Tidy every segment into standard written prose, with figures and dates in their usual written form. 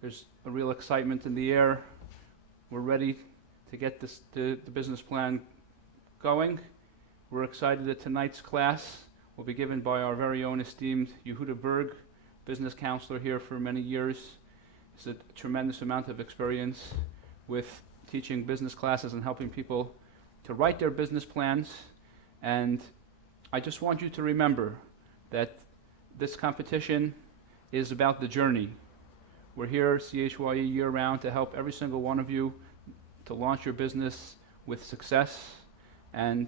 There's a real excitement in the air. We're ready to get the business plan going. We're excited that tonight's class will be given by our very own esteemed Yehuda Berg, business counselor here for many years. He's a tremendous amount of experience with teaching business classes and helping people to write their business plans. And I just want you to remember that this competition is about the journey. We're here, CHYE, year-round to help every single one of you to launch your business with success. And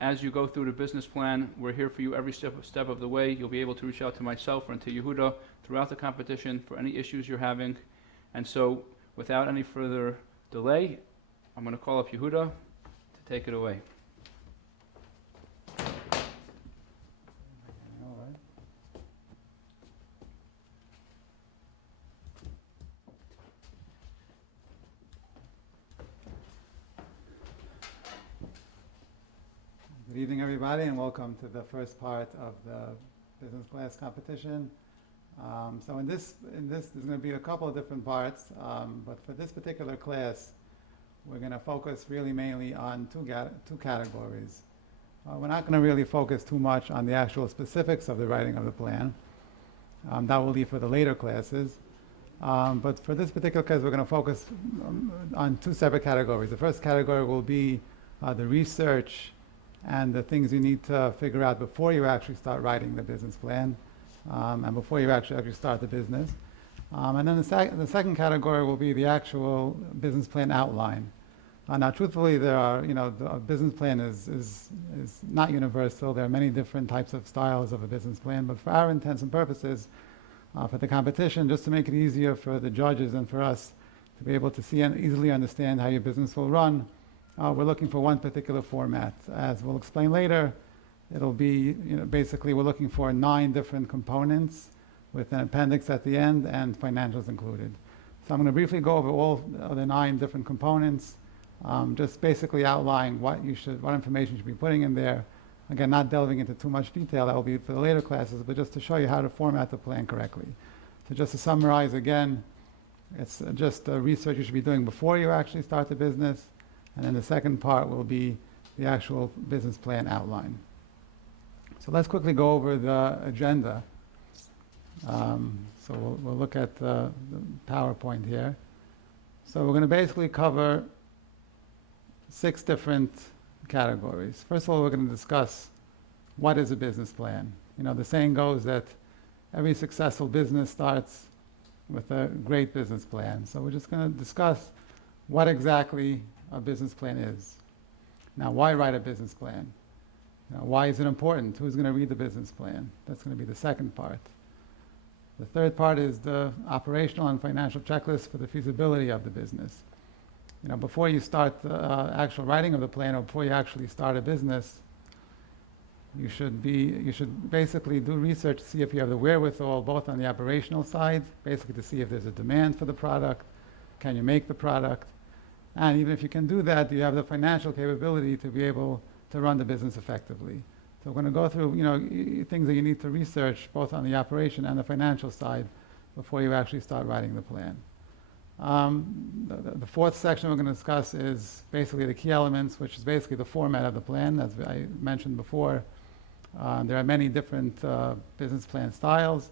as you go through the business plan, we're here for you every step of the way. You'll be able to reach out to myself or to Yehuda throughout the competition for any issues you're having. And so, without any further delay, I'm going to call up Yehuda to take it away. Good evening, everybody, and welcome to the first part of the business class competition. So in this, there's going to be a couple of different parts, but for this particular class, we're going to focus really mainly on two categories. We're not going to really focus too much on the actual specifics of the writing of the plan. That will leave for the later classes. But for this particular class, we're going to focus on two separate categories. The first category will be the research and the things you need to figure out before you actually start writing the business plan, and before you actually start the business. And then the second category will be the actual business plan outline. Now, truthfully, there are, the business plan is not universal. There are many different types of styles of a business plan, but for our intents and purposes, for the competition, just to make it easier for the judges and for us to be able to see and easily understand how your business will run, we're looking for one particular format. As we'll explain later, it'll be, basically we're looking for 9 different components with an appendix at the end and financials included. So I'm going to briefly go over all of the 9 different components, just basically outline what information you should be putting in there. Again, not delving into too much detail, that will be for the later classes, but just to show you how to format the plan correctly. So just to summarize again, it's just the research you should be doing before you actually start the business. And then the second part will be the actual business plan outline. So let's quickly go over the agenda. So we'll look at the PowerPoint here. So we're going to basically cover 6 different categories. First of all, we're going to discuss what is a business plan. The saying goes that every successful business starts with a great business plan. So we're just going to discuss what exactly a business plan is. Now, why write a business plan? Why is it important? Who's going to read the business plan? That's going to be the second part. The third part is the operational and financial checklist for the feasibility of the business. Before you start the actual writing of the plan, or before you actually start a business, you should basically do research to see if you have the wherewithal, both on the operational side, basically to see if there's a demand for the product, can you make the product, and even if you can do that, do you have the financial capability to be able to run the business effectively? So we're going to go through, things that you need to research both on the operation and the financial side before you actually start writing the plan. The fourth section we're going to discuss is basically the key elements, which is basically the format of the plan. As I mentioned before, there are many different business plan styles,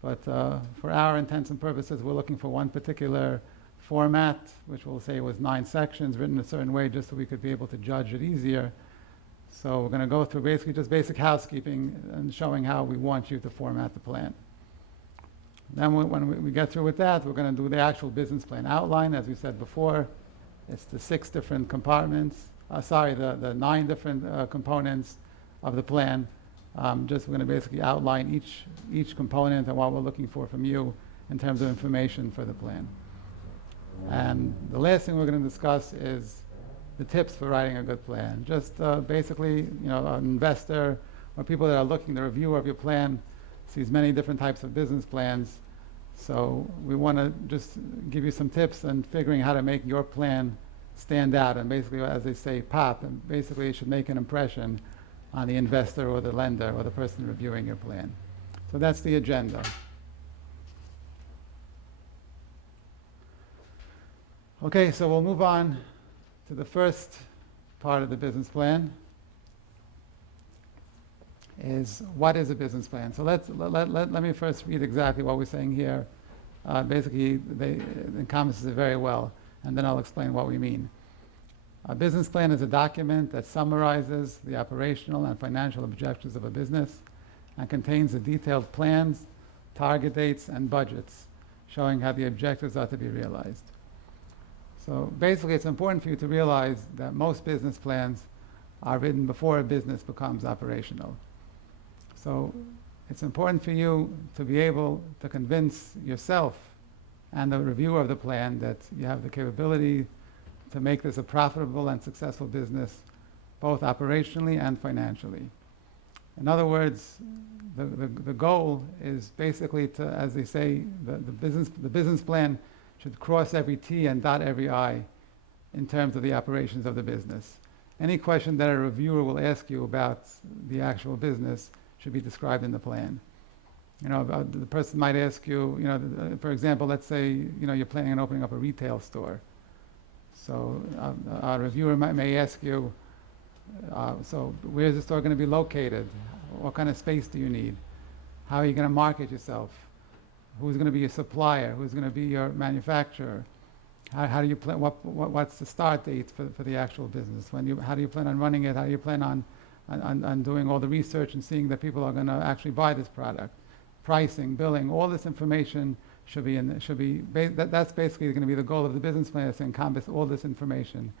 but for our intents and purposes, we're looking for one particular format, which we'll say was 9 sections written a certain way just so we could be able to judge it easier. So we're going to go through basically just basic housekeeping and showing how we want you to format the plan. Then when we get through with that, we're going to do the actual business plan outline. As we said before, it's the 6 different compartments, the 9 different components of the plan. We're going to basically outline each component and what we're looking for from you in terms of information for the plan. And the last thing we're going to discuss is the tips for writing a good plan. Just basically, an investor or people that are looking, the reviewer of your plan sees many different types of business plans. So we want to just give you some tips on figuring how to make your plan stand out and basically, as they say, pop. And basically, it should make an impression on the investor or the lender or the person reviewing your plan. So that's the agenda. Okay, so we'll move on to the first part of the business plan, is what is a business plan? So let me first read exactly what we're saying here. Basically, they encompasses it very well, and then I'll explain what we mean. A business plan is a document that summarizes the operational and financial objectives of a business and contains the detailed plans, target dates, and budgets showing how the objectives are to be realized. So basically, it's important for you to realize that most business plans are written before a business becomes operational. So it's important for you to be able to convince yourself and the reviewer of the plan that you have the capability to make this a profitable and successful business, both operationally and financially. In other words, the goal is basically to, as they say, the business plan should cross every T and dot every I in terms of the operations of the business. Any question that a reviewer will ask you about the actual business should be described in the plan. You know, the person might ask you, you know, for example, let's say, you know, you're planning on opening up a retail store. So a reviewer may ask you, so where's the store going to be located? What kind of space do you need? How are you going to market yourself? Who's going to be your supplier? Who's going to be your manufacturer? How do you plan? What's the start date for the actual business? How do you plan on running it? How do you plan on doing all the research and seeing that people are going to actually buy this product? Pricing, billing, all this information should be that's basically going to be the goal of the business plan, is to encompass all this information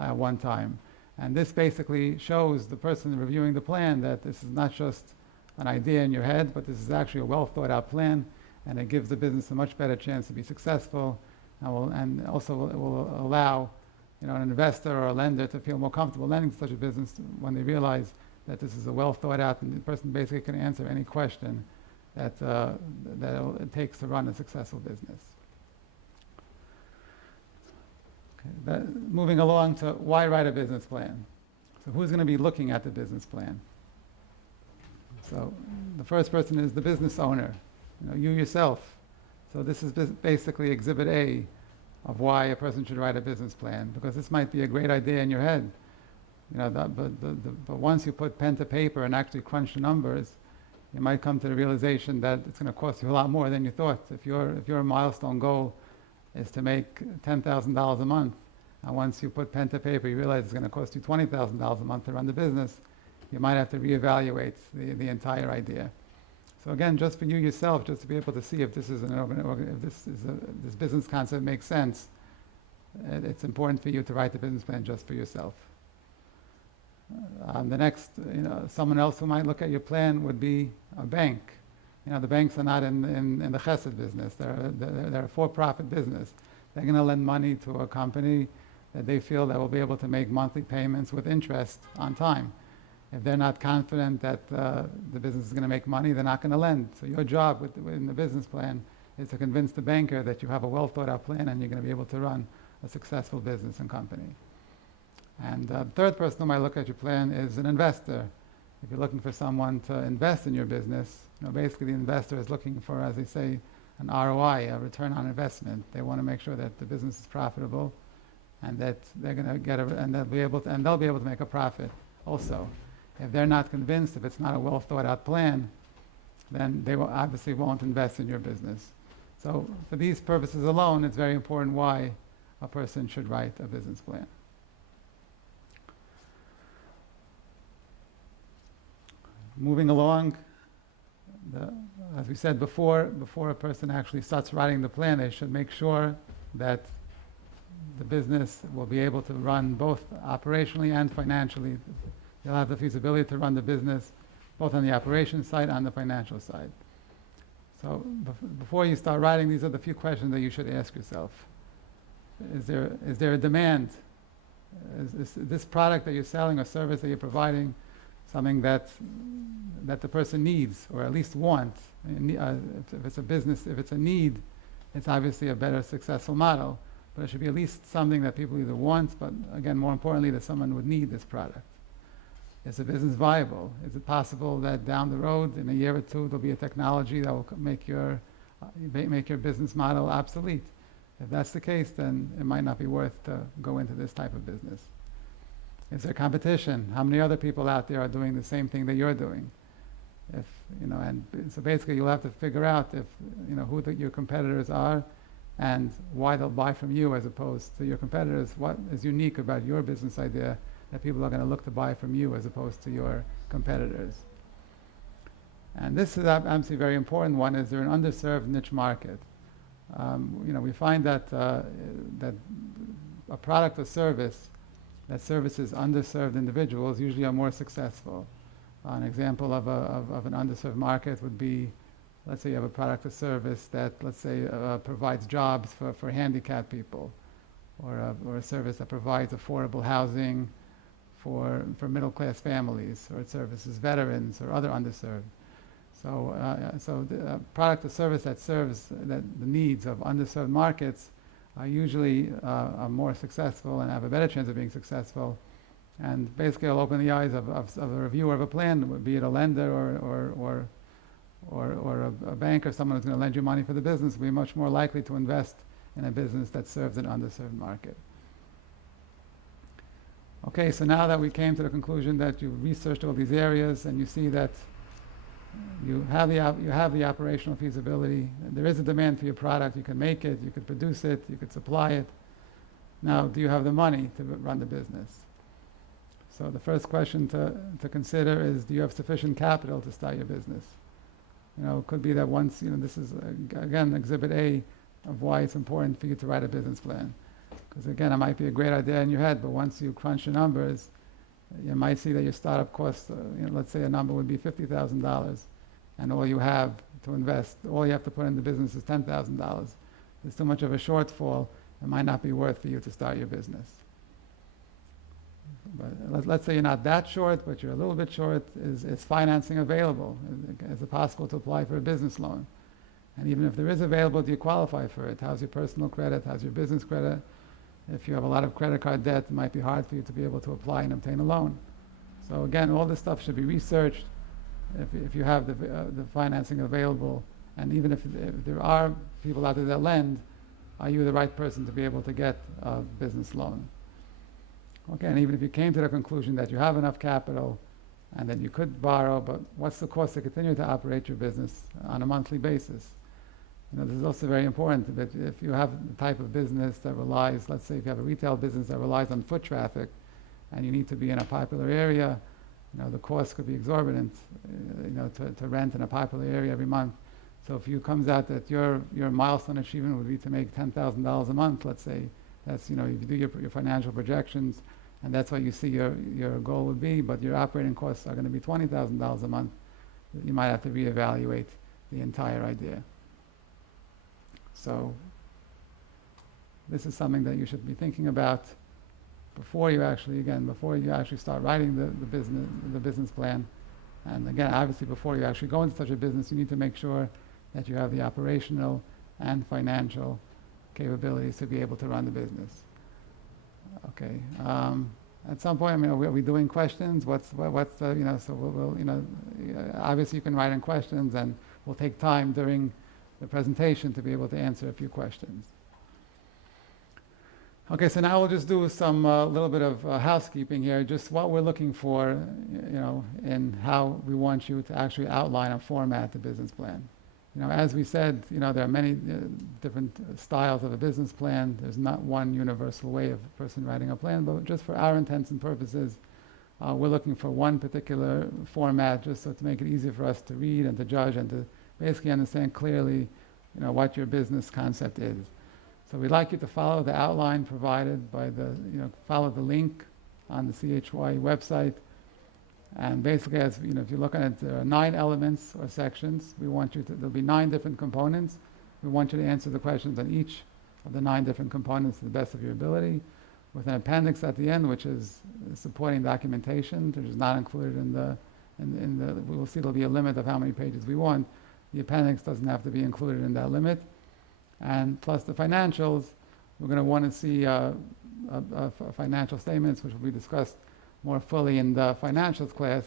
at one time. And this basically shows the person reviewing the plan that this is not just an idea in your head, but this is actually a well thought out plan, and it gives the business a much better chance to be successful, and also will allow, you know, an investor or a lender to feel more comfortable lending to such a business when they realize that this is a well thought out, and the person basically can answer any question that it takes to run a successful business. Okay, moving along to why write a business plan. So who's going to be looking at the business plan? So the first person is the business owner, you know, you yourself. So this is basically exhibit A of why a person should write a business plan, because this might be a great idea in your head, you know, but once you put pen to paper and actually crunch the numbers, you might come to the realization that it's going to cost you a lot more than you thought. If your milestone goal is to make $10,000 a month, and once you put pen to paper, you realize it's going to cost you $20,000 a month to run the business, you might have to reevaluate the entire idea. So again, just for you yourself, just to be able to see if this is this business concept makes sense, it's important for you to write the business plan just for yourself. The next, you know, someone else who might look at your plan would be a bank. You know, the banks are not in the chesed business. They're a for-profit business. They're going to lend money to a company that they feel that will be able to make monthly payments with interest on time. If they're not confident that the business is going to make money, they're not going to lend. So your job within the business plan is to convince the banker that you have a well thought out plan and you're going to be able to run a successful business and company. And the third person who might look at your plan is an investor. If you're looking for someone to invest in your business, you know, basically the investor is looking for, as they say, an ROI, a return on investment. They want to make sure that the business is profitable, and that they're going to get and they'll be able to make a profit also. If they're not convinced, if it's not a well thought out plan, then they obviously won't invest in your business. So for these purposes alone, it's very important why a person should write a business plan. Moving along, as we said before a person actually starts writing the plan, they should make sure that the business will be able to run both operationally and financially. You'll have the feasibility to run the business both on the operations side and the financial side. So before you start writing, these are the few questions that you should ask yourself. Is there a demand? Is this product that you're selling or service that you're providing something that the person needs, or at least wants? If it's a business, if it's a need, it's obviously a better successful model, but it should be at least something that people either want, but again, more importantly, that someone would need this product. Is the business viable? Is it possible that down the road, in a year or two, there'll be a technology that will make your business model obsolete? If that's the case, then it might not be worth to go into this type of business. Is there competition? How many other people out there are doing the same thing that you're doing? If, and so basically you'll have to figure out if, who your competitors are and why they'll buy from you as opposed to your competitors. What is unique about your business idea that people are going to look to buy from you as opposed to your competitors? And this is obviously a very important one. Is there an underserved niche market? We find that that a product or service that services underserved individuals usually are more successful. An example of an underserved market would be, let's say you have a product or service that, let's say, provides jobs for handicapped people, or a service that provides affordable housing for middle-class families, or it services veterans or other underserved. So the product or service that serves the needs of underserved markets are usually are more successful and have a better chance of being successful. And basically it'll open the eyes of a reviewer of a plan, be it a lender or a bank or someone who's going to lend you money for the business, will be much more likely to invest in a business that serves an underserved market. Okay, so now that we came to the conclusion that you researched all these areas and you see that you have the operational feasibility, there is a demand for your product, you can make it, you could produce it, you could supply it. Now, do you have the money to run the business? So the first question to consider is, do you have sufficient capital to start your business? It could be that once, this is again exhibit A of why it's important for you to write a business plan. Because again, it might be a great idea in your head, but once you crunch the numbers, you might see that your startup cost, let's say a number would be $50,000, and all you have to invest, all you have to put in the business is $10,000. There's too much of a shortfall, it might not be worth for you to start your business. But let's say you're not that short, but you're a little bit short. Is financing available? Is it possible to apply for a business loan? And even if there is available, do you qualify for it? How's your personal credit? How's your business credit? If you have a lot of credit card debt, it might be hard for you to be able to apply and obtain a loan. So again, all this stuff should be researched if you have the financing available. And even if there are people out there that lend, are you the right person to be able to get a business loan? Okay, and even if you came to the conclusion that you have enough capital and that you could borrow, but what's the cost to continue to operate your business on a monthly basis? This is also very important, that if you have the type of business that relies, let's say if you have a retail business that relies on foot traffic and you need to be in a popular area, the cost could be exorbitant, to rent in a popular area every month. So if it comes out that your milestone achievement would be to make $10,000 a month, let's say, that's, if you do your financial projections, and that's what you see your goal would be, but your operating costs are going to be $20,000 a month, you might have to reevaluate the entire idea. So this is something that you should be thinking about before you actually start writing the business plan. And again, obviously before you actually go into such a business, you need to make sure that you have the operational and financial capabilities to be able to run the business. Okay. At some point, are we doing questions? What's the, so we'll obviously you can write in questions, and we'll take time during the presentation to be able to answer a few questions. Okay, so now we'll just do some little bit of housekeeping here, just what we're looking for, in how we want you to actually outline and format the business plan. As we said, there are many different styles of a business plan. There's not one universal way of a person writing a plan, but just for our intents and purposes, we're looking for one particular format, just so to make it easier for us to read and to judge and to basically understand clearly, what your business concept is. So we'd like you to follow the outline provided by follow the link on the CHYE website. And basically, as if you're looking at 9 elements or sections, there'll be 9 different components. We want you to answer the questions on each of the 9 different components to the best of your ability, with an appendix at the end, which is supporting documentation, which is not included in the, we'll see there'll be a limit of how many pages we want. The appendix doesn't have to be included in that limit. And plus the financials, we're going to want to see financial statements, which will be discussed more fully in the financials class,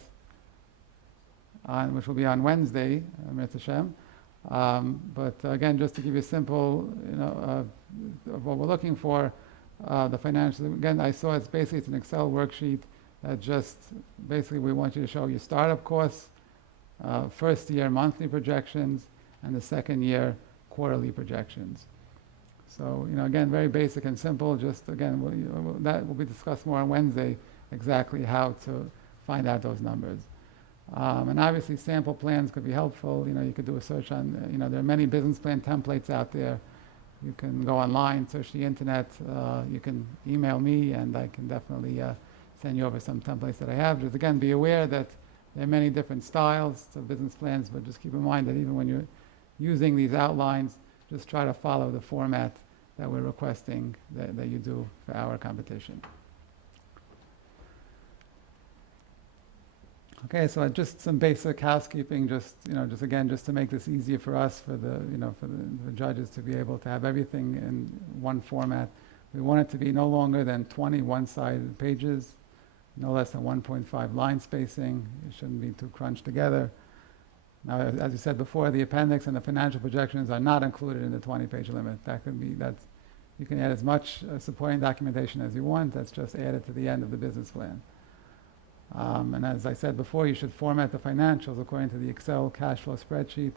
which will be on Wednesday, Mitzvah Hashem. But again, just to give you a simple, what we're looking for. The financials, again, I saw it's basically it's an Excel worksheet that just basically we want you to show your startup costs, first year monthly projections, and the second year quarterly projections. So, again, very basic and simple. Just again, that will be discussed more on Wednesday, exactly how to find out those numbers. And obviously sample plans could be helpful. You could do a search on, there are many business plan templates out there. You can go online, search the internet. You can email me, and I can definitely send you over some templates that I have. Just again, be aware that there are many different styles of business plans, but just keep in mind that even when you're using these outlines, just try to follow the format that we're requesting that you do for our competition. Okay, so just some basic housekeeping, just to make this easier for us, for the judges to be able to have everything in one format. We want it to be no longer than 20 one-sided pages, no less than 1.5 line spacing. It shouldn't be too crunched together. Now, as you said before, the appendix and the financial projections are not included in the 20-page limit. You can add as much supporting documentation as you want. That's just added to the end of the business plan. And as I said before, you should format the financials according to the Excel cash flow spreadsheet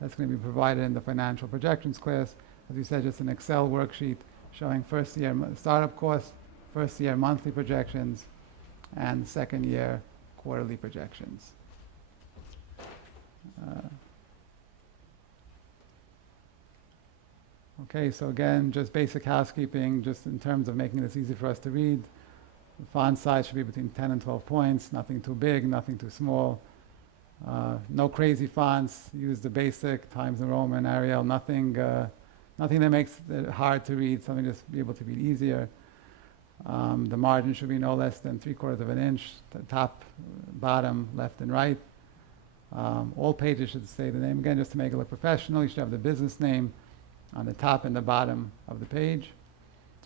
that's going to be provided in the financial projections class. As you said, just an Excel worksheet showing first year startup costs, first year monthly projections, and second year quarterly projections. Okay, so again, just basic housekeeping, just in terms of making this easy for us to read. The font size should be between 10 and 12 points, nothing too big, nothing too small. No crazy fonts. Use the basic Times New Roman, Arial, nothing that makes it hard to read, something just be able to read easier. The margin should be no less than 3/4 of an inch, the top, bottom, left and right. All pages should say the name again, just to make it look professional. You should have the business name on the top and the bottom of the page.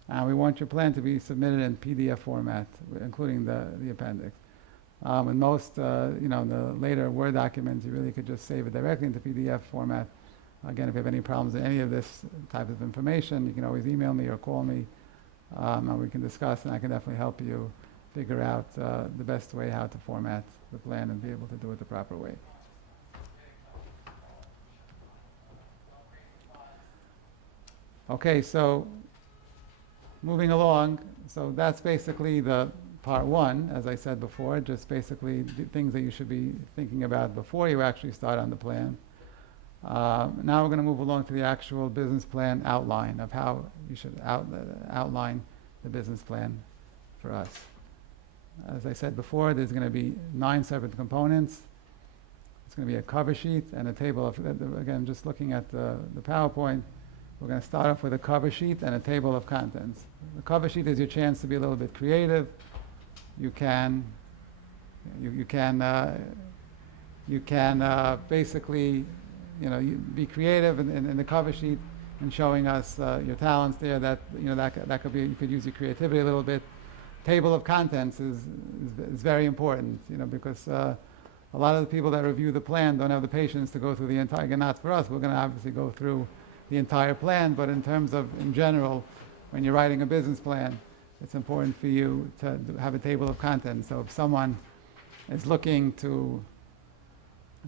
And we want your plan to be submitted in PDF format, including the appendix. And most, the later Word documents, you really could just save it directly into PDF format. Again, if you have any problems with any of this type of information, you can always email me or call me, and we can discuss, and I can definitely help you figure out the best way how to format the plan and be able to do it the proper way. Okay, so moving along, so that's basically the part one, as I said before, just basically the things that you should be thinking about before you actually start on the plan. Now we're going to move along to the actual business plan outline of how you should outline the business plan for us. As I said before, there's going to be 9 separate components. It's going to be a cover sheet and a table of, again, just looking at the PowerPoint, we're going to start off with a cover sheet and a table of contents. The cover sheet is your chance to be a little bit creative. You can basically, be creative in the cover sheet and showing us your talents there. That could be, you could use your creativity a little bit. Table of contents is very important, because a lot of the people that review the plan don't have the patience to go through the entire. Again, not for us. We're going to obviously go through the entire plan, but in terms of, in general, when you're writing a business plan, it's important for you to have a table of contents. So if someone is looking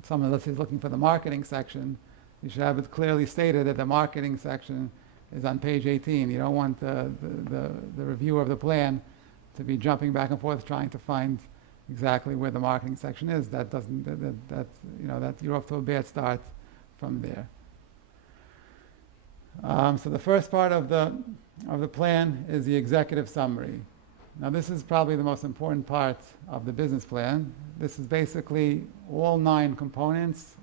let's say is looking for the marketing section, you should have it clearly stated that the marketing section is on page 18. You don't want the reviewer of the plan to be jumping back and forth trying to find exactly where the marketing section is. That you're off to a bad start from there. So the first part of the plan is the executive summary. Now this is probably the most important part of the business plan. This is basically all 9 components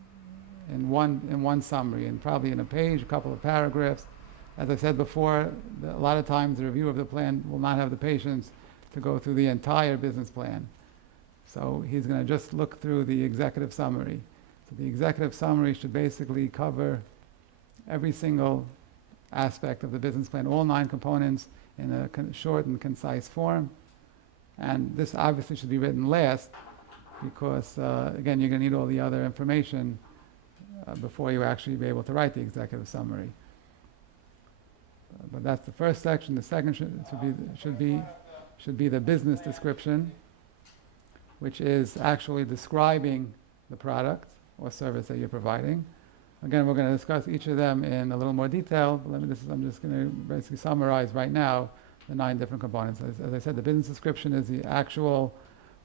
in one summary, and probably in a page, a couple of paragraphs. As I said before, a lot of times the reviewer of the plan will not have the patience to go through the entire business plan. So he's going to just look through the executive summary. So the executive summary should basically cover every single aspect of the business plan, all 9 components in a short and concise form. And this obviously should be written last because, again, you're going to need all the other information before you actually be able to write the executive summary. but that's the first section. The second should be the business description, which is actually describing the product or service that you're providing. Again, we're going to discuss each of them in a little more detail. But I'm just going to basically summarize right now the 9 different components. As I said, the business description is the actual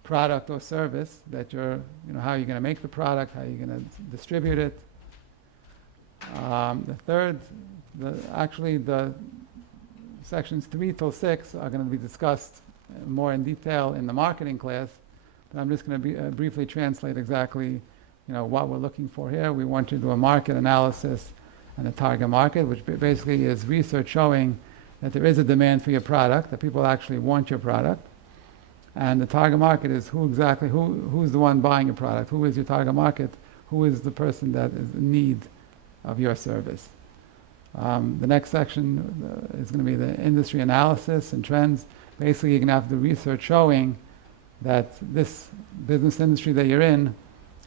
product or service that how you're going to make the product, how you're going to distribute it. The sections 3 till 6 are going to be discussed more in detail in the marketing class, but I'm just going to briefly translate exactly what we're looking for here. We want to do a market analysis and a target market, which basically is research showing that there is a demand for your product, that people actually want your product. And the target market is who's the one buying your product, who is your target market, who is the person that is in need of your service. The next section is going to be the industry analysis and trends. Basically, you're going to have the research showing that this business industry that you're in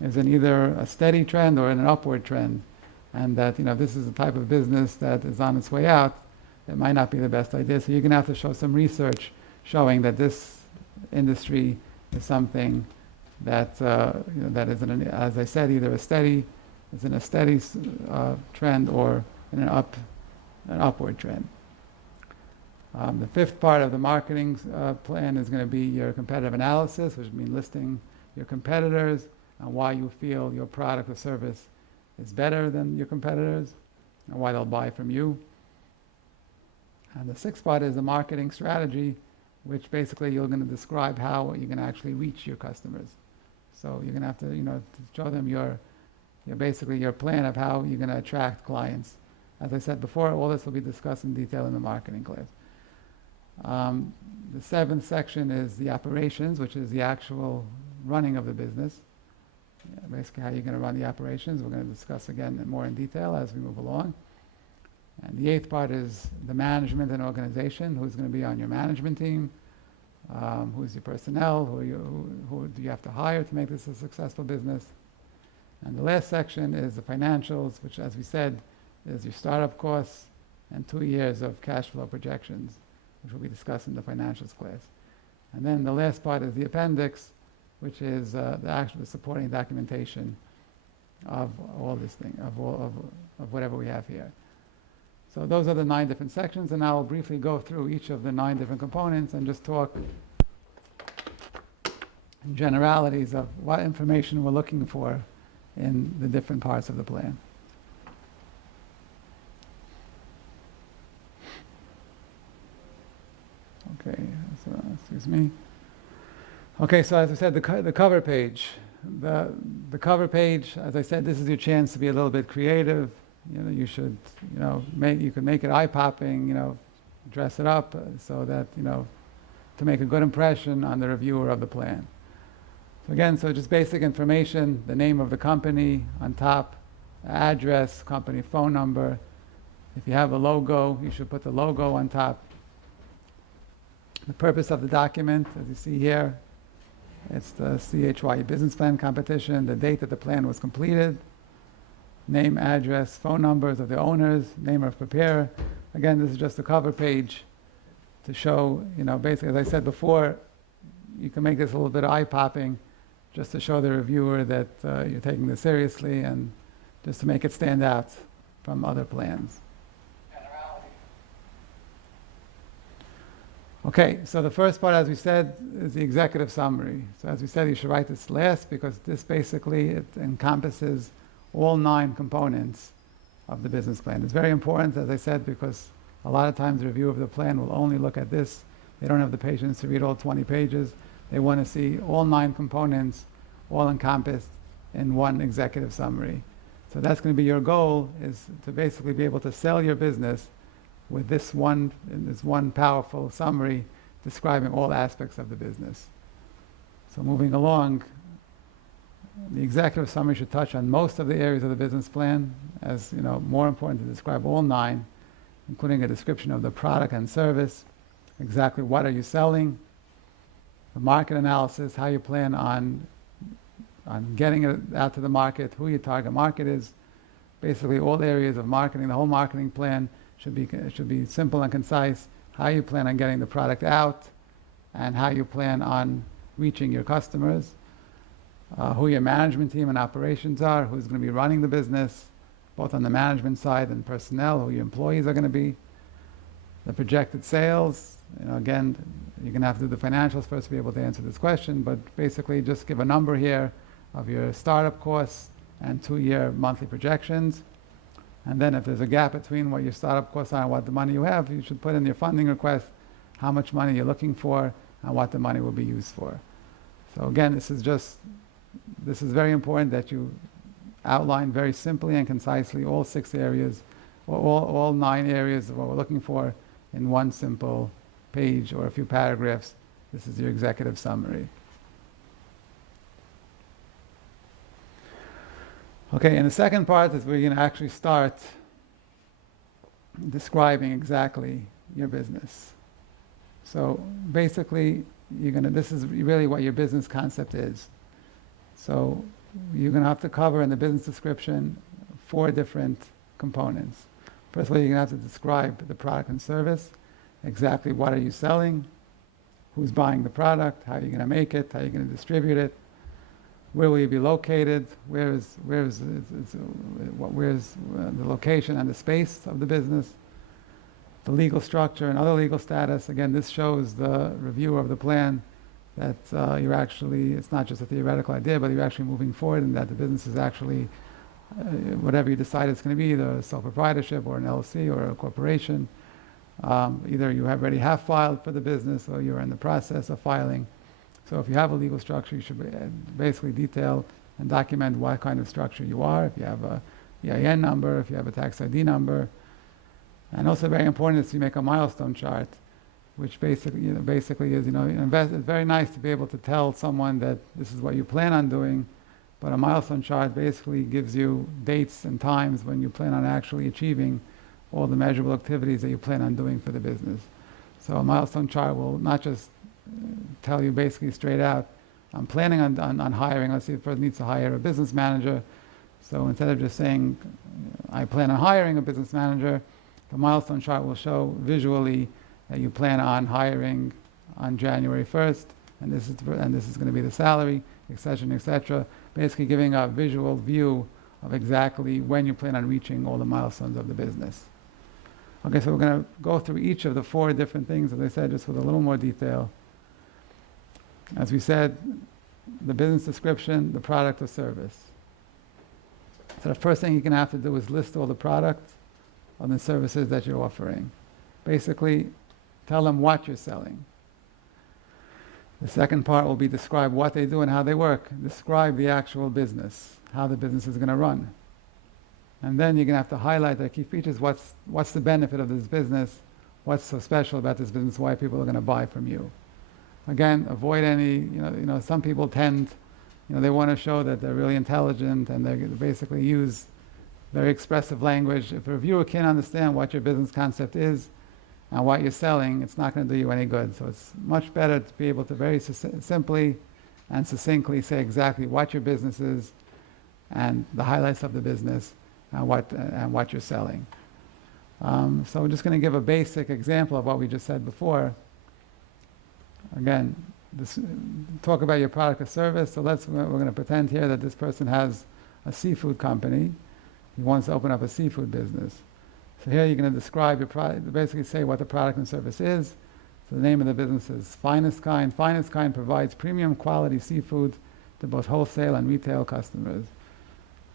is in either a steady trend or in an upward trend, and that this is the type of business that is on its way out. It might not be the best idea. So you're going to have to show some research showing that this industry is something that that is, as I said, either in a steady trend or in an upward trend. The 5th part of the marketing plan is going to be your competitive analysis, which means listing your competitors and why you feel your product or service is better than your competitors and why they'll buy from you. And the 6th part is the marketing strategy, which basically you're going to describe how you're going to actually reach your customers. So you're going to have to show them your plan of how you're going to attract clients. As I said before, all this will be discussed in detail in the marketing class. The 7th section is the operations, which is the actual running of the business. Basically how you're going to run the operations. We're going to discuss again more in detail as we move along. And the 8th part is the management and organization. Who's going to be on your management team? Who's your personnel? Who do you have to hire to make this a successful business? And the last section is the financials, which, as we said, is your startup costs and 2 years of cash flow projections, which will be discussed in the financials class. And then the last part is the appendix, which is the actual supporting documentation of all this thing, of whatever we have here. So those are the 9 different sections, and now I'll briefly go through each of the 9 different components and just talk in generalities of what information we're looking for in the different parts of the plan. Okay, so excuse me. Okay, so as I said, the cover page. The cover page, as I said, this is your chance to be a little bit creative. You should, you can make it eye-popping, dress it up so that, to make a good impression on the reviewer of the plan. So again, just basic information, the name of the company on top, address, company phone number. If you have a logo, you should put the logo on top. The purpose of the document, as you see here, it's the CHYE business plan competition, the date that the plan was completed, name, address, phone numbers of the owners, name of preparer. Again, this is just a cover page to show, basically, as I said before, you can make this a little bit eye-popping just to show the reviewer that you're taking this seriously and just to make it stand out from other plans. Okay, so the first part, as we said, is the executive summary. So as we said, you should write this last because this basically, it encompasses all 9 components of the business plan. It's very important, as I said, because a lot of times the review of the plan will only look at this. They don't have the patience to read all 20 pages. They want to see all 9 components all encompassed in one executive summary. So that's going to be your goal, is to basically be able to sell your business with this one powerful summary describing all aspects of the business. So moving along, the executive summary should touch on most of the areas of the business plan, as more important to describe all 9, including a description of the product and service, exactly what are you selling, the market analysis, how you plan on getting it out to the market, who your target market is, basically all areas of marketing, the whole marketing plan It should be simple and concise, how you plan on getting the product out and how you plan on reaching your customers, who your management team and operations are, who's going to be running the business, both on the management side and personnel, who your employees are going to be, the projected sales. Again, you're going to have to do the financials first to be able to answer this question, but basically just give a number here of your startup costs and 2-year monthly projections. And then if there's a gap between what your startup costs are and what the money you have, you should put in your funding request how much money you're looking for and what the money will be used for. So again, this is very important that you outline very simply and concisely all 6 areas, or all 9 areas of what we're looking for in one simple page or a few paragraphs. This is your executive summary. Okay, and the second part is where you're going to actually start describing exactly your business. So basically, this is really what your business concept is. So you're going to have to cover in the business description 4 different components. First of all, you're going to have to describe the product and service. Exactly what are you selling? Who's buying the product? How are you going to make it? How are you going to distribute it? Where will you be located? Where's the location and the space of the business? The legal structure and other legal status. Again, this shows the review of the plan that it's not just a theoretical idea, but you're actually moving forward, and that the business is actually whatever you decide it's going to be, either a sole proprietorship or an LLC or a corporation. Either you already have filed for the business or you're in the process of filing. So if you have a legal structure, you should basically detail and document what kind of structure you are, if you have a EIN number, if you have a tax ID number. And also very important is to make a milestone chart, which basically is, it's very nice to be able to tell someone that this is what you plan on doing, but a milestone chart basically gives you dates and times when you plan on actually achieving all the measurable activities that you plan on doing for the business. So a milestone chart will not just tell you basically straight out, I'm planning on hiring, let's see if the person needs to hire a business manager. So instead of just saying, I plan on hiring a business manager, the milestone chart will show visually that you plan on hiring on January 1st, and this is going to be the salary, etc., basically giving a visual view of exactly when you plan on reaching all the milestones of the business. Okay, so we're going to go through each of the 4 different things, as I said, just with a little more detail. As we said, the business description, the product or service. So the first thing you're going to have to do is list all the products or the services that you're offering. Basically, tell them what you're selling. The second part will be describe what they do and how they work. Describe the actual business, how the business is going to run. And then you're going to have to highlight their key features. What's the benefit of this business? What's so special about this business? Why people are going to buy from you? Again, avoid any, some people tend, they want to show that they're really intelligent and they basically use very expressive language. If a reviewer can't understand what your business concept is and what you're selling, it's not going to do you any good. So it's much better to be able to very simply and succinctly say exactly what your business is and the highlights of the business and what you're selling. So I'm just going to give a basic example of what we just said before. Again, talk about your product or service. So we're going to pretend here that this person has a seafood company. He wants to open up a seafood business. So here you're going to describe your product, basically say what the product and service is. So the name of the business is Finest Kind. Finest Kind provides premium quality seafood to both wholesale and retail customers.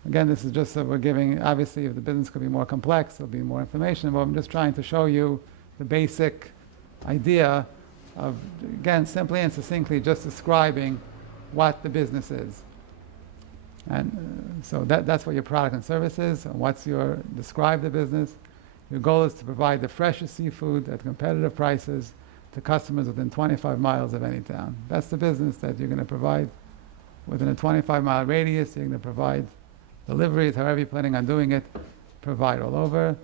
Again, this is just so we're giving, obviously if the business could be more complex, there'll be more information, but I'm just trying to show you the basic idea of, again, simply and succinctly just describing what the business is. And so that's what your product and service is, and describe the business. Your goal is to provide the freshest seafood at competitive prices to customers within 25 miles of any town. That's the business that you're going to provide within a 25-mile radius. You're going to provide deliveries, however you're planning on doing it, provide all over.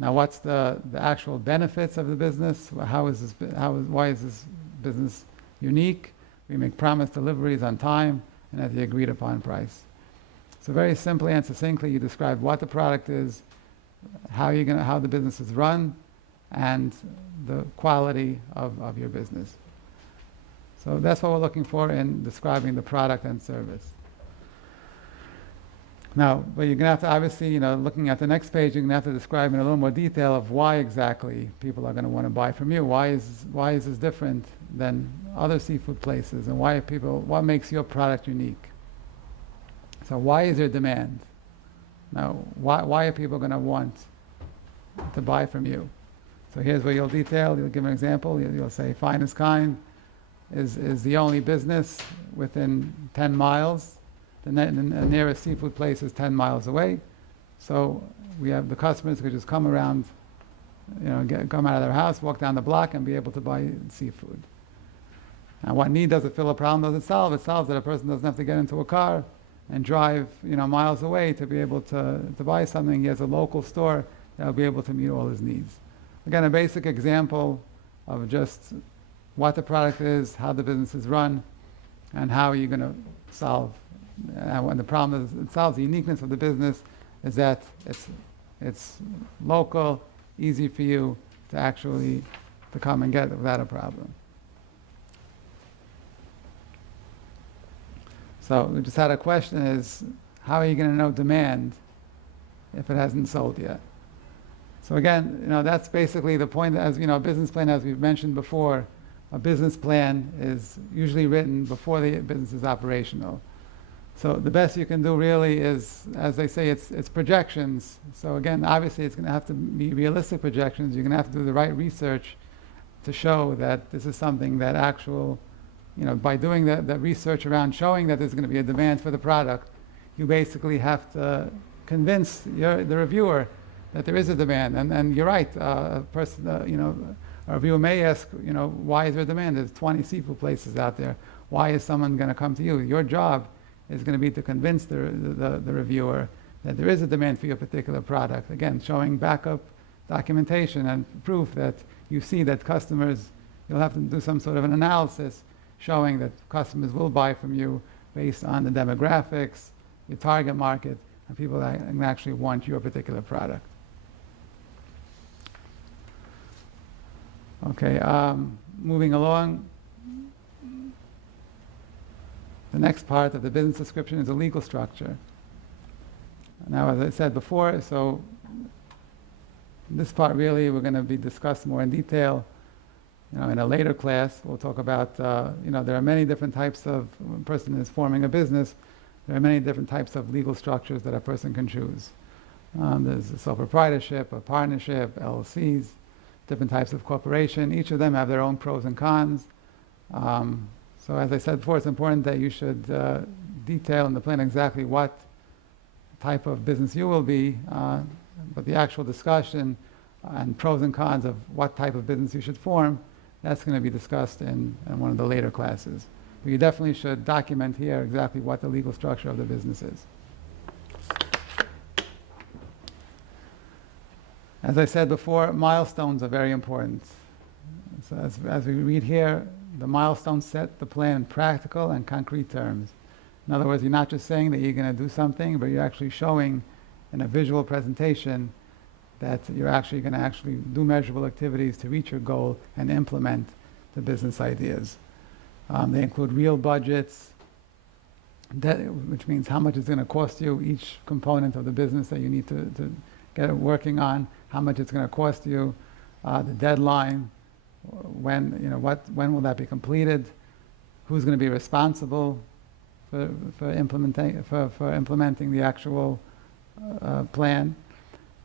Now, what's the actual benefits of the business? Why is this business unique? We make promised deliveries on time and at the agreed upon price. So very simply and succinctly, you describe what the product is, how the business is run, and the quality of your business. So that's what we're looking for in describing the product and service. Now, but you're going to have to obviously, looking at the next page, you're going to have to describe in a little more detail of why exactly people are going to want to buy from you. Why is this different than other seafood places, and what makes your product unique? So why is there demand? Now, why are people going to want to buy from you? So here's where you'll give an example. You'll say Finest Kind is the only business within 10 miles. The nearest seafood place is 10 miles away. So we have the customers who just come around, come out of their house, walk down the block, and be able to buy seafood. And what need does it fill? A problem does it solve? It solves that a person doesn't have to get into a car and drive miles away to be able to buy something. He has a local store that will be able to meet all his needs. Again, a basic example of just what the product is, how the business is run, and how you're going to solve. And when the problem is, it solves the uniqueness of the business is that it's local, easy for you to come and get it without a problem. So we just had a question is, how are you going to know demand if it hasn't sold yet? So again, that's basically the point. As a business plan, as we've mentioned before, a business plan is usually written before the business is operational. So the best you can do really is, as they say, it's projections. So again, obviously it's going to have to be realistic projections. You're going to have to do the right research to show that this is something that by doing the research around showing that there's going to be a demand for the product, you basically have to convince the reviewer that there is a demand. And you're right, a person, a reviewer may ask, why is there demand? There's 20 seafood places out there. Why is someone going to come to you? Your job is going to be to convince the reviewer that there is a demand for your particular product. Again, showing backup documentation and proof that you see that customers, you'll have to do some sort of an analysis showing that customers will buy from you based on the demographics, your target market, and people that actually want your particular product. Okay, moving along. The next part of the business description is the legal structure. Now, as I said before, so this part really we're going to be discussed more in detail. In a later class, we'll talk about, there are many different types of, when a person is forming a business, there are many different types of legal structures that a person can choose. There's a sole proprietorship, a partnership, LLCs, different types of corporation. Each of them have their own pros and cons. So as I said before, it's important that you should detail in the plan exactly what type of business you will be, but the actual discussion and pros and cons of what type of business you should form, that's going to be discussed in one of the later classes. But you definitely should document here exactly what the legal structure of the business is. As I said before, milestones are very important. So as we read here, the milestones set the plan in practical and concrete terms. In other words, you're not just saying that you're going to do something, but you're actually showing in a visual presentation that you're actually going to do measurable activities to reach your goal and implement the business ideas. They include real budgets, which means how much it's going to cost you, each component of the business that you need to get it working on, how much it's going to cost you, the deadline, when will that be completed, who's going to be responsible for implementing the actual plan,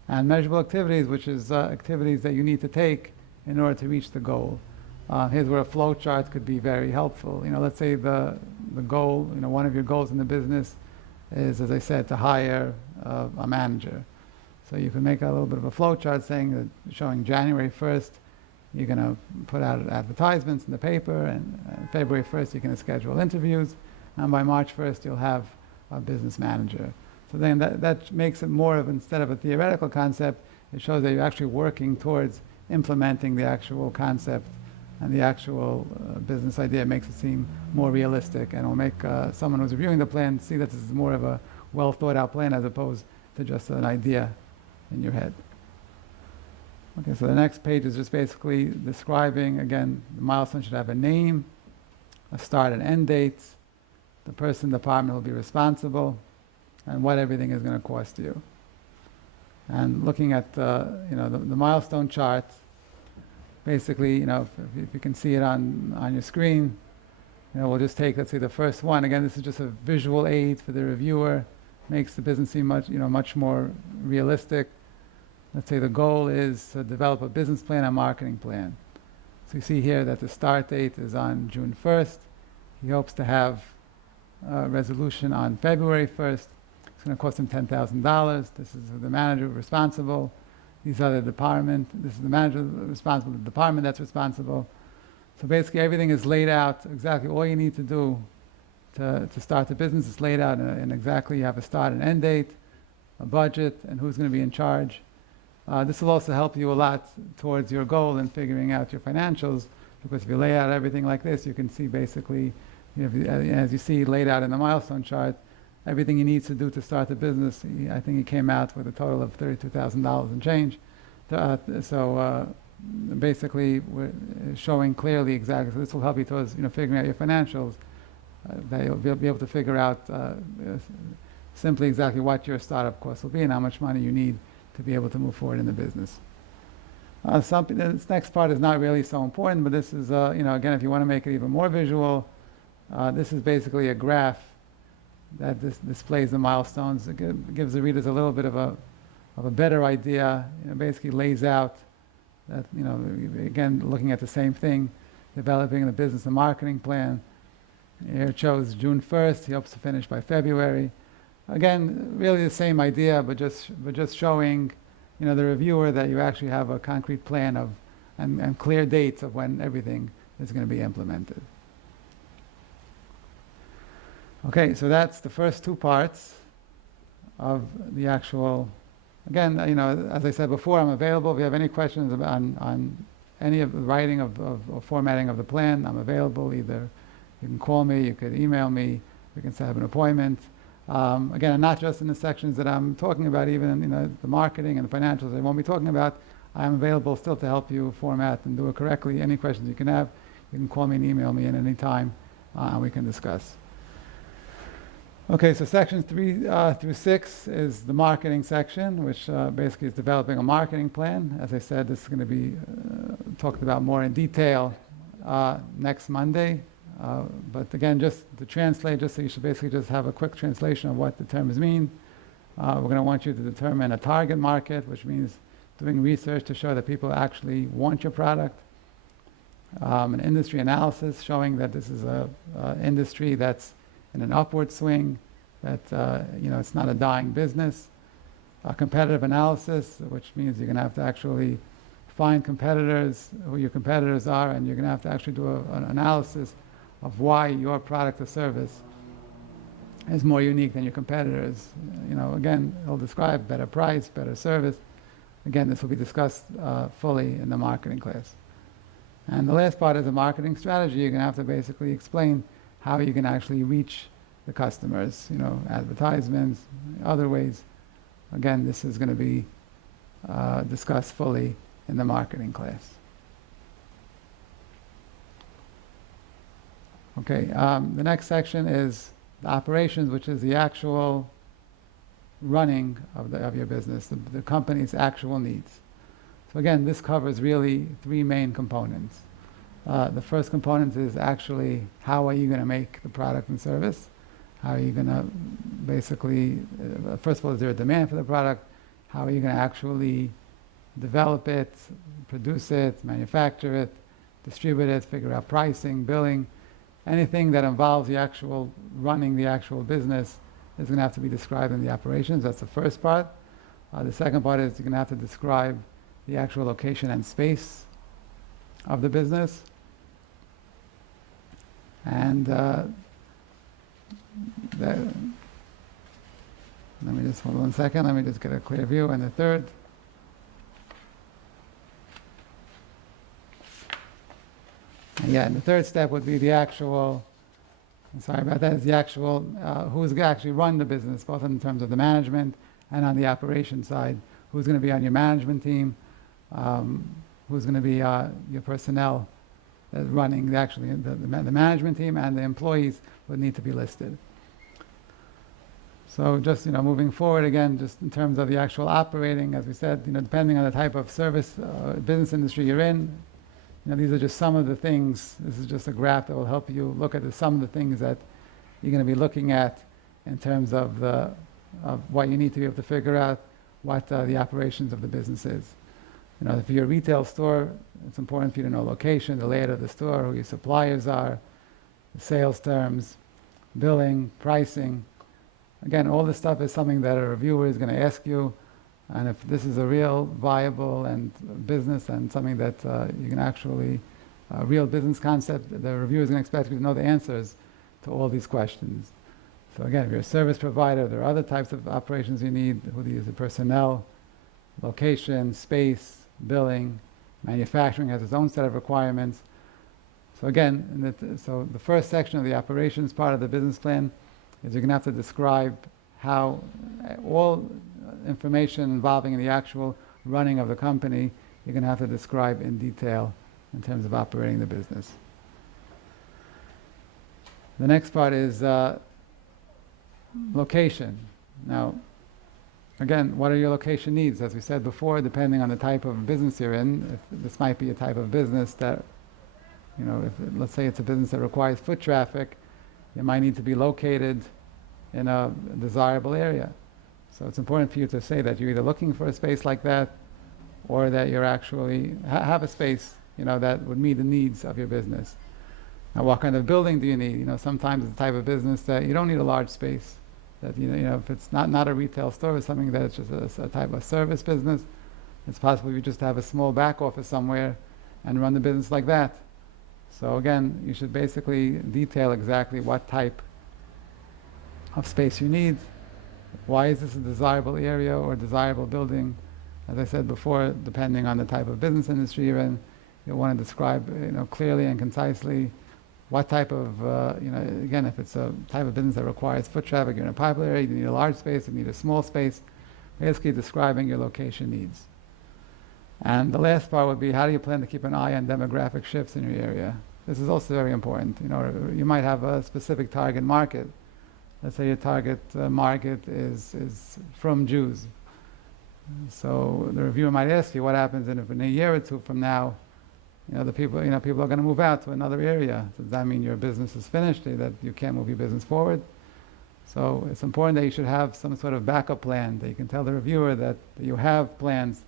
and measurable activities, which is activities that you need to take in order to reach the goal. Here's where a flow chart could be very helpful. Let's say the goal, one of your goals in the business is, as I said, to hire a manager. So you can make a little bit of a flow chart saying that showing January 1st, you're going to put out advertisements in the paper, and February 1st, you're going to schedule interviews, and by March 1st, you'll have a business manager. So then that makes it more of, instead of a theoretical concept, it shows that you're actually working towards implementing the actual concept and the actual business idea. It makes it seem more realistic, and will make someone who's reviewing the plan see that this is more of a well thought out plan as opposed to just an idea in your head. Okay, so the next page is just basically describing, again, the milestone should have a name, a start and end date, the person, department will be responsible, and what everything is going to cost you. And looking at the milestone chart, basically, if you can see it on your screen, we'll just take, let's say, the first one. Again, this is just a visual aid for the reviewer, makes the business seem much more realistic. Let's say the goal is to develop a business plan and marketing plan. So you see here that the start date is on June 1st. He hopes to have a resolution on February 1st. It's going to cost him $10,000. This is the manager responsible. These are the department. This is the manager responsible, the department that's responsible. So basically everything is laid out exactly. All you need to do to start the business is laid out in exactly. You have a start and end date, a budget, and who's going to be in charge. This will also help you a lot towards your goal in figuring out your financials, because if you lay out everything like this, you can see basically, as you see laid out in the milestone chart, everything he needs to do to start the business. I think he came out with a total of $32,000 and change. Basically, we're showing clearly exactly. So this will help you towards figuring out your financials. That you'll be able to figure out simply exactly what your startup cost will be and how much money you need to be able to move forward in the business. This next part is not really so important, but this is, again, if you want to make it even more visual, this is basically a graph that displays the milestones. It gives the readers a little bit of a better idea. Basically lays out that, again, looking at the same thing, developing the business and marketing plan. Here it shows June 1st. He hopes to finish by February. Again, really the same idea, but just showing, the reviewer that you actually have a concrete plan of and clear dates of when everything is going to be implemented. Okay, so that's the first two parts of the actual. Again, as I said before, I'm available. If you have any questions on any of the writing or formatting of the plan, I'm available. Either you can call me, you could email me, we can set up an appointment. Again, not just in the sections that I'm talking about, even in the marketing and the financials I won't be talking about. I'm available still to help you format and do it correctly. Any questions you can have, you can call me and email me at any time, and we can discuss. Okay, so sections 3 through 6 is the marketing section, which basically is developing a marketing plan. As I said, this is going to be talked about more in detail next Monday. But again, just to translate, so you should basically just have a quick translation of what the terms mean. We're going to want you to determine a target market, which means doing research to show that people actually want your product. An industry analysis showing that this is a industry that's in an upward swing, that it's not a dying business. A competitive analysis, which means you're going to have to actually find competitors, who your competitors are, and you're going to have to actually do an analysis of why your product or service is more unique than your competitors. Again, it'll describe better price, better service. Again, this will be discussed fully in the marketing class. And the last part is the marketing strategy. You're going to have to basically explain how you can actually reach the customers, advertisements, other ways. Again, this is going to be discussed fully in the marketing class. Okay, the next section is the operations, which is the actual running of your business, the company's actual needs. So again, this covers really 3 main components. The first component is actually how are you going to make the product and service? How are you going to basically, first of all, is there a demand for the product? How are you going to actually develop it, produce it, manufacture it, distribute it, figure out pricing, billing? Anything that involves the actual running the actual business is going to have to be described in the operations. That's the first part. The second part is you're going to have to describe the actual location and space of the business. And let me just hold on 1 second. Let me just get a clear view. And the third. And the third step would be the actual, sorry about that, is the actual, who's actually run the business, both in terms of the management and on the operation side, who's going to be on your management team, who's going to be your personnel running the management team, and the employees would need to be listed. So just, moving forward again, just in terms of the actual operating, as we said, depending on the type of service, business industry you're in, these are just some of the things. This is just a graph that will help you look at some of the things that you're going to be looking at in terms of what you need to be able to figure out what the operations of the business is. If you're a retail store, it's important for you to know location, the layout of the store, who your suppliers are, the sales terms, billing, pricing. Again, all this stuff is something that a reviewer is going to ask you, and if this is a real viable and business and something that you can actually, a real business concept, the reviewer is going to expect you to know the answers to all these questions. So again, if you're a service provider, there are other types of operations you need, who use the personnel, location, space, billing. Manufacturing has its own set of requirements. So again, so the first section of the operations part of the business plan is you're going to have to describe how all information involving the actual running of the company, you're going to have to describe in detail in terms of operating the business. The next part is location. Now, again, what are your location needs? As we said before, depending on the type of business you're in, if this might be a type of business that, let's say it's a business that requires foot traffic, you might need to be located in a desirable area. So it's important for you to say that you're either looking for a space like that, or that you're actually have a space, that would meet the needs of your business. Now, what kind of building do you need? Sometimes it's the type of business that you don't need a large space. That if it's not a retail store, it's something that it's just a type of service business. It's possible you just have a small back office somewhere and run the business like that. So again, you should basically detail exactly what type of space you need. Why is this a desirable area or desirable building? As I said before, depending on the type of business industry you're in, you'll want to describe clearly and concisely what type of, again, if it's a type of business that requires foot traffic, you're in a popular area, you need a large space, you need a small space, basically describing your location needs. And the last part would be, how do you plan to keep an eye on demographic shifts in your area? This is also very important. You might have a specific target market. Let's say your target market is from Jews. So the reviewer might ask you, what happens if in a year or two from now, people are going to move out to another area? Does that mean your business is finished, that you can't move your business forward? So it's important that you should have some sort of backup plan, that you can tell the reviewer that you have plans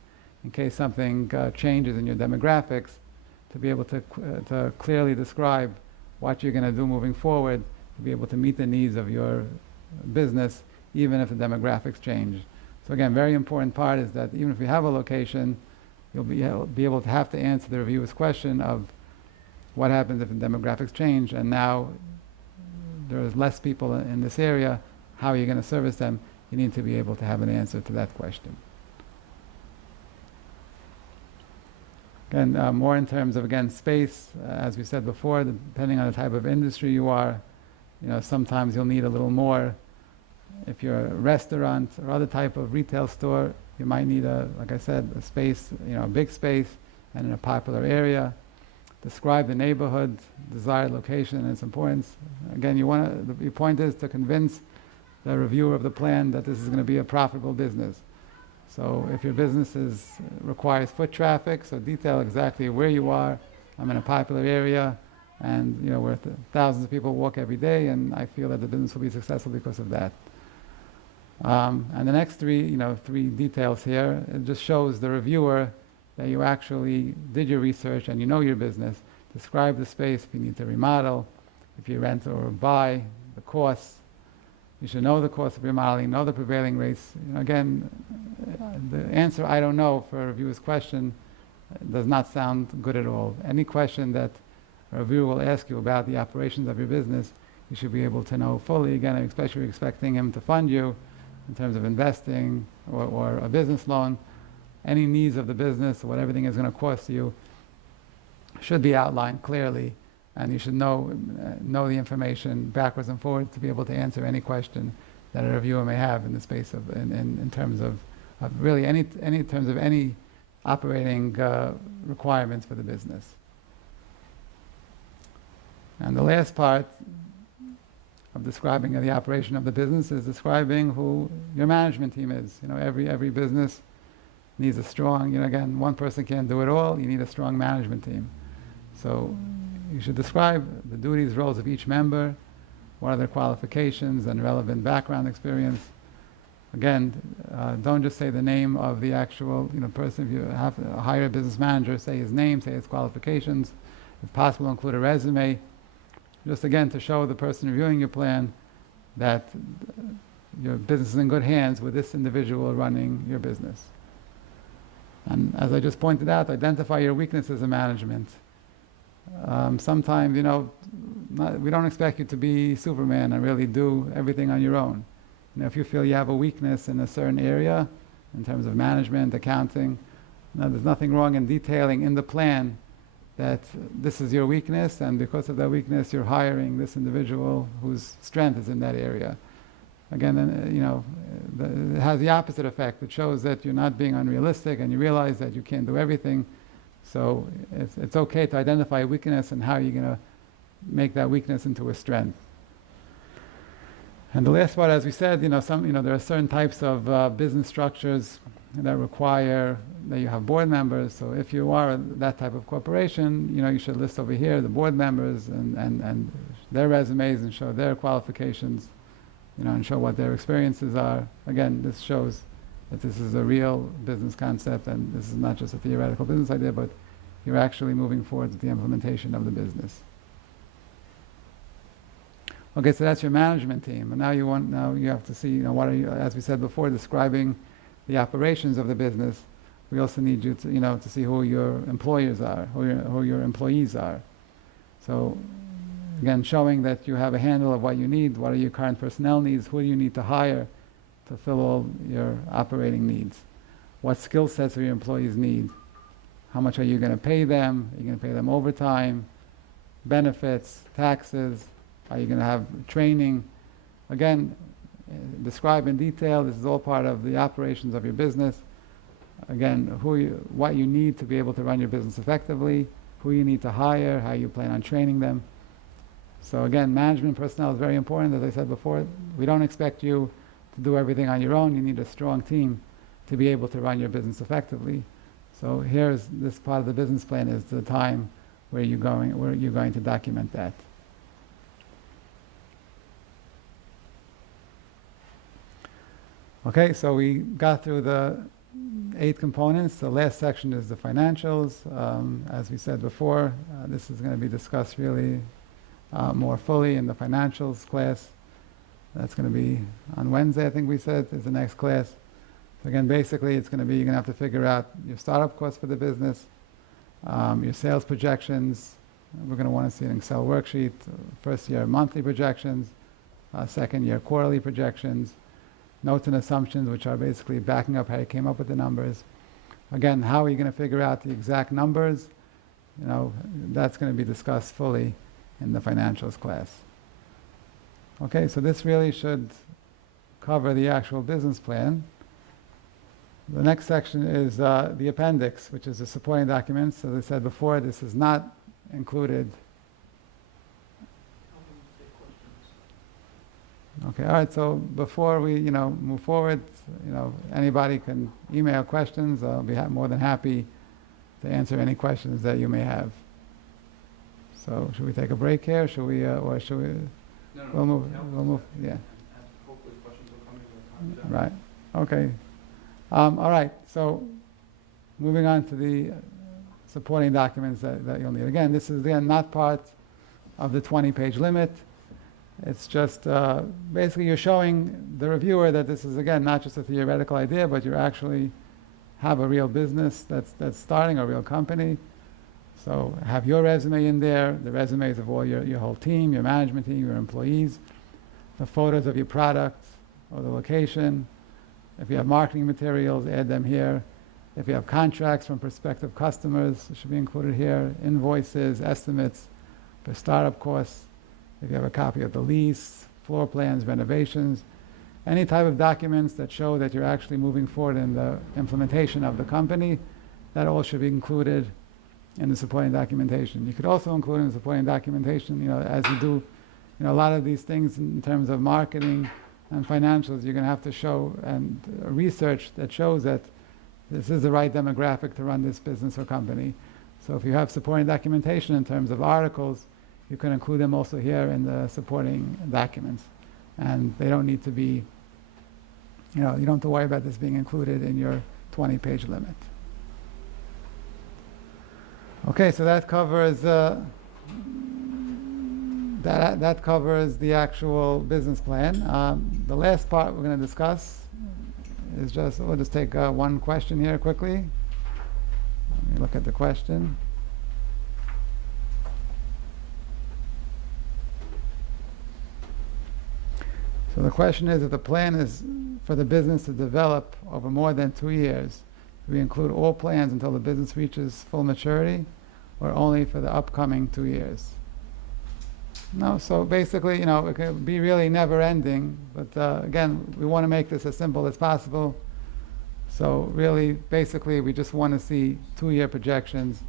in case something changes in your demographics, to be able to clearly describe what you're going to do moving forward, to be able to meet the needs of your business, even if the demographics change. So again, very important part is that even if you have a location, you'll be able to have to answer the reviewer's question of what happens if the demographics change, and now there's less people in this area, how are you going to service them? You need to be able to have an answer to that question. Again, more in terms of, again, space, as we said before, depending on the type of industry you are, sometimes you'll need a little more. If you're a restaurant or other type of retail store, you might need like I said, a space, a big space, and in a popular area. Describe the neighborhood, desired location, and its importance. Again, your point is to convince the reviewer of the plan that this is going to be a profitable business. So if your business requires foot traffic, so detail exactly where you are. I'm in a popular area, and where thousands of people walk every day, and I feel that the business will be successful because of that. And the next three details here, it just shows the reviewer that you actually did your research and you know your business. Describe the space if you need to remodel, if you rent or buy, the costs. You should know the cost of remodeling, know the prevailing rates. Again, the answer "I don't know" for a reviewer's question does not sound good at all. Any question that a reviewer will ask you about the operations of your business, you should be able to know fully. Again, especially expecting him to fund you in terms of investing or a business loan. Any needs of the business, what everything is going to cost you, should be outlined clearly, and you should know the information backwards and forwards to be able to answer any question that a reviewer may have in the space of in terms of really any terms of any operating requirements for the business. And the last part of describing the operation of the business is describing who your management team is. You know, every business needs a strong, you know, again, one person can't do it all. You need a strong management team. So you should describe the duties, roles of each member, what are their qualifications and relevant background experience. Again, don't just say the name of the actual, you know, person. If you have to hire a business manager, say his name, say his qualifications. If possible, include a resume. Just again to show the person reviewing your plan that your business is in good hands with this individual running your business. And as I just pointed out, identify your weaknesses in management. Sometimes, you know, we don't expect you to be Superman and really do everything on your own. You know, if you feel you have a weakness in a certain area, in terms of management, accounting, there's nothing wrong in detailing in the plan that this is your weakness, and because of that weakness, you're hiring this individual whose strength is in that area. Again, you know, it has the opposite effect. It shows that you're not being unrealistic, and you realize that you can't do everything. So it's okay to identify a weakness and how you're going to make that weakness into a strength. And the last part, as we said, you know, there are certain types of business structures that require that you have board members. So if you are that type of corporation, you know, you should list over here the board members and their resumes and show their qualifications, you know, and show what their experiences are. Again, this shows that this is a real business concept and this is not just a theoretical business idea, but you're actually moving forward with the implementation of the business. Okay, so that's your management team. And now you have to see, you know, what are you, as we said before, describing the operations of the business. We also need you to, you know, to see who your employers are, who your employees are. So again, showing that you have a handle of what you need, what are your current personnel needs, who do you need to hire to fill all your operating needs. What skill sets do your employees need? How much are you going to pay them? Are you going to pay them overtime, benefits, taxes? Are you going to have training? Again, describe in detail. This is all part of the operations of your business. Again, what you need to be able to run your business effectively, who you need to hire, how you plan on training them. So again, management personnel is very important. As I said before, we don't expect you to do everything on your own. You need a strong team to be able to run your business effectively. So here's this part of the business plan is the time where you're going to document that. Okay, so we got through the 8 components. The last section is the financials. As we said before, this is going to be discussed really more fully in the financials class. That's going to be on Wednesday, I think we said, is the next class. So again, basically it's going to be, you're going to have to figure out your startup costs for the business, your sales projections. We're going to want to see an Excel worksheet, first year monthly projections, second year quarterly projections, notes and assumptions, which are basically backing up how you came up with the numbers. Again, how are you going to figure out the exact numbers? You know, that's going to be discussed fully in the financials class. Okay, so this really should cover the actual business plan. The next section is the appendix, which is the supporting documents. As I said before, this is not included. Okay, all right, so before we, you know, move forward, you know, anybody can email questions. I'll be more than happy to answer any questions that you may have. So should we take a break here? Should we, or should we? No, We'll move, yeah. And hopefully questions will come in the time. Right, okay. All right, so moving on to the supporting documents that you'll need. Again, this is again not part of the 20-page limit. It's just basically you're showing the reviewer that this is again not just a theoretical idea, but you actually have a real business that's starting, a real company. So have your resume in there, the resumes of all your whole team, your management team, your employees, the photos of your products or the location. If you have marketing materials, add them here. If you have contracts from prospective customers, it should be included here. Invoices, estimates for startup costs. If you have a copy of the lease, floor plans, renovations, any type of documents that show that you're actually moving forward in the implementation of the company, that all should be included in the supporting documentation. You could also include in the supporting documentation, as you do, a lot of these things in terms of marketing and financials, you're going to have to show and research that shows that this is the right demographic to run this business or company. So if you have supporting documentation in terms of articles, you can include them also here in the supporting documents. And they don't need to be, you don't have to worry about this being included in your 20-page limit. Okay, so that covers that covers the actual business plan. The last part we're going to discuss is we'll just take one question here quickly. Let me look at the question. So the question is, if the plan is for the business to develop over more than 2 years, do we include all plans until the business reaches full maturity, or only for the upcoming 2 years? No, so basically, it can be really never ending, but again, we want to make this as simple as possible. So really, basically, we just want to see 2-year projections,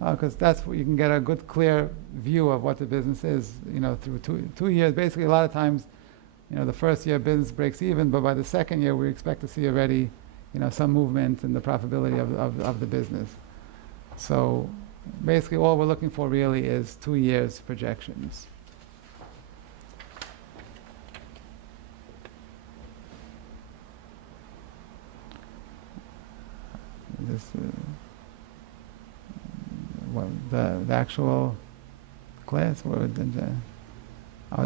because that's what you can get a good, clear view of what the business is, through 2 years. Basically, a lot of times, the first year business breaks even, but by the second year, we expect to see already, some movement in the profitability of the business. So basically, all we're looking for really is 2 years projections. This, the actual class, or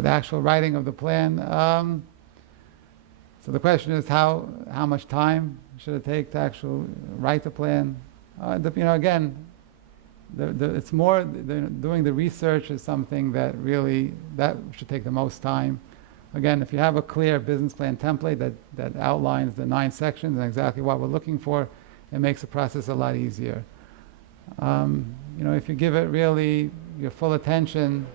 the actual writing of the plan. So the question is, how much time should it take to actually write the plan? Again, it's more doing the research is something that should take the most time. Again, if you have a clear business plan template that outlines the 9 sections and exactly what we're looking for, it makes the process a lot easier. If you give it really your full attention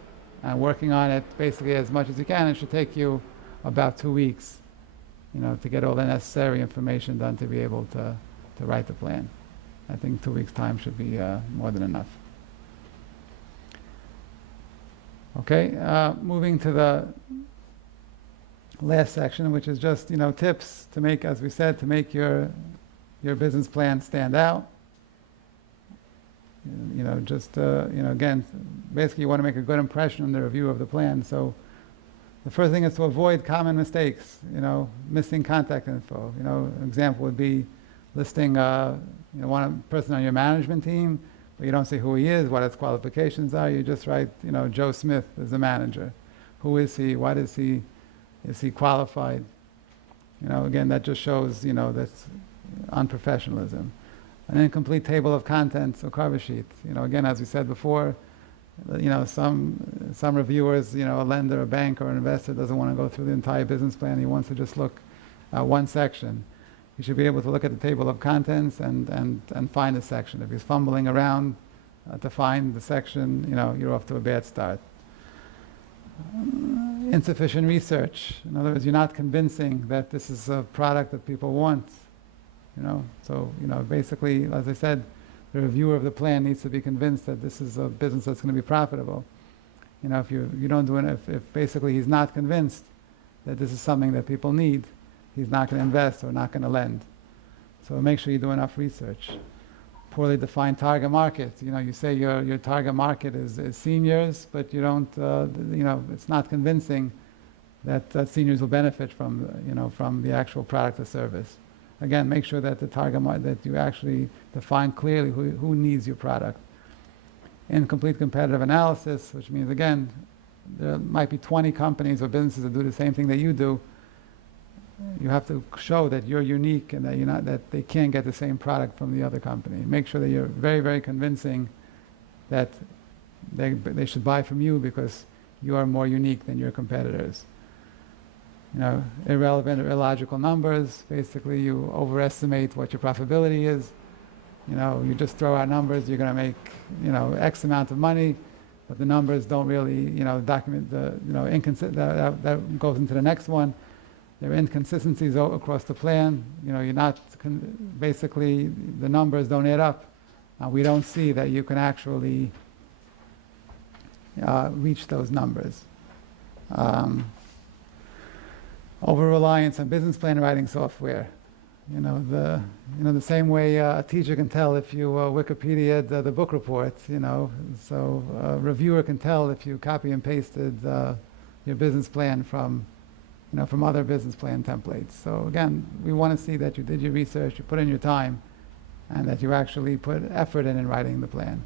and working on it basically as much as you can, it should take you about 2 weeks, to get all the necessary information done to be able to write the plan. I think 2 weeks' time should be more than enough. Okay, moving to the last section, which is just tips to make, as we said, to make your business plan stand out. Again, basically you want to make a good impression on the review of the plan. So the first thing is to avoid common mistakes, missing contact info. An example would be listing one person on your management team, but you don't say who he is, what his qualifications are. You just write, Joe Smith is the manager. Who is he? What is he? Is he qualified? Again, that just shows, that's unprofessionalism. An incomplete table of contents or cover sheet. Again, as we said before, some reviewers, a lender, a bank, or an investor doesn't want to go through the entire business plan. He wants to just look at one section. You should be able to look at the table of contents and find a section. If he's fumbling around to find the section, you're off to a bad start. Insufficient research. In other words, you're not convincing that this is a product that people want. So basically, as I said, the reviewer of the plan needs to be convinced that this is a business that's going to be profitable. If you don't do it, if basically he's not convinced that this is something that people need, he's not going to invest or not going to lend. So make sure you do enough research. Poorly defined target market. You say your target market is seniors, but you don't. It's not convincing that seniors will benefit from the actual product or service. Again, make sure that the target market, that you actually define clearly who needs your product. Incomplete competitive analysis, which means, again, there might be 20 companies or businesses that do the same thing that you do. You have to show that you're unique and that they can't get the same product from the other company. Make sure that you're very, very convincing that they should buy from you because you are more unique than your competitors. Irrelevant or illogical numbers. Basically, you overestimate what your profitability is. You just throw out numbers. You're going to make, X amount of money, but the numbers don't really, document the, that goes into the next one. there are inconsistencies across the plan. You know, you're not, basically, the numbers don't add up. We don't see that you can actually reach those numbers. Over-reliance on business plan writing software. The same way a teacher can tell if you Wikipedia'd the book report, so a reviewer can tell if you copy and pasted your business plan from other business plan templates. So again, we want to see that you did your research, you put in your time, and that you actually put effort in writing the plan.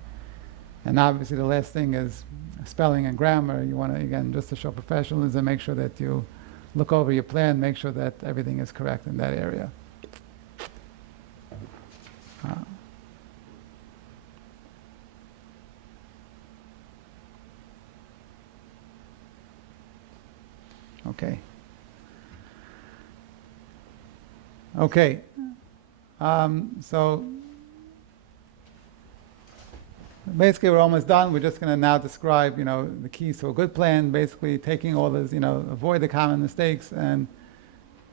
And obviously the last thing is spelling and grammar. You want to, again, just to show professionalism, make sure that you look over your plan, make sure that everything is correct in that area. Okay. Okay. So basically we're almost done. We're just going to now describe, the keys to a good plan, basically taking all this, avoid the common mistakes and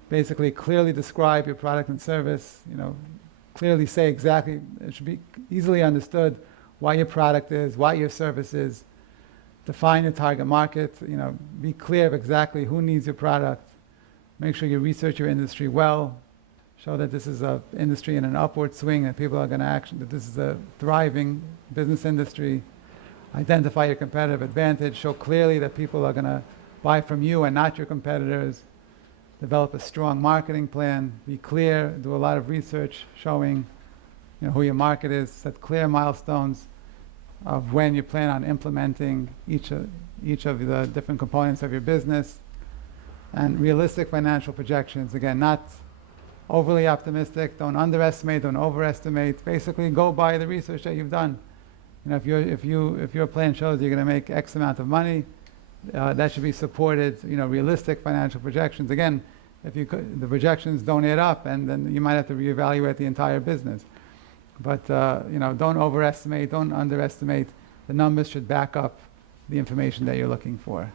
basically clearly describe your product and service, clearly say exactly, it should be easily understood what your product is, what your service is, define your target market, be clear of exactly who needs your product, make sure you research your industry well, show that this is an industry in an upward swing, that people are going to that this is a thriving business industry, identify your competitive advantage, show clearly that people are going to buy from you and not your competitors, develop a strong marketing plan, be clear, do a lot of research showing who your market is, set clear milestones of when you plan on implementing each of the different components of your business, and realistic financial projections. Again, not overly optimistic, don't underestimate, don't overestimate. Basically go by the research that you've done. If your plan shows you're going to make X amount of money, that should be supported, realistic financial projections. Again, if the projections don't add up, and then you might have to reevaluate the entire business. But don't overestimate, don't underestimate. The numbers should back up the information that you're looking for.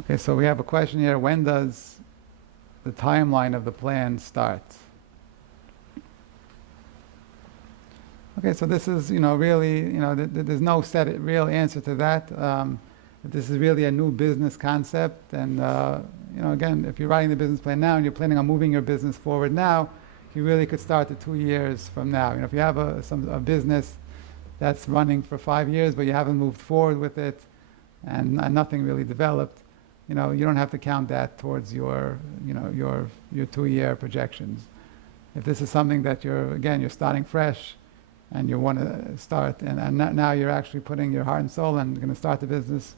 Okay, so we have a question here. When does the timeline of the plan start? Okay, so this is, really, there's no set real answer to that. This is really a new business concept, and again, if you're writing the business plan now and you're planning on moving your business forward now, you really could start it 2 years from now. If you have a business that's running for 5 years, but you haven't moved forward with it, and nothing really developed, you don't have to count that towards your 2-year projections. If this is something that you're starting fresh, and you want to start, and now you're actually putting your heart and soul and going to start the business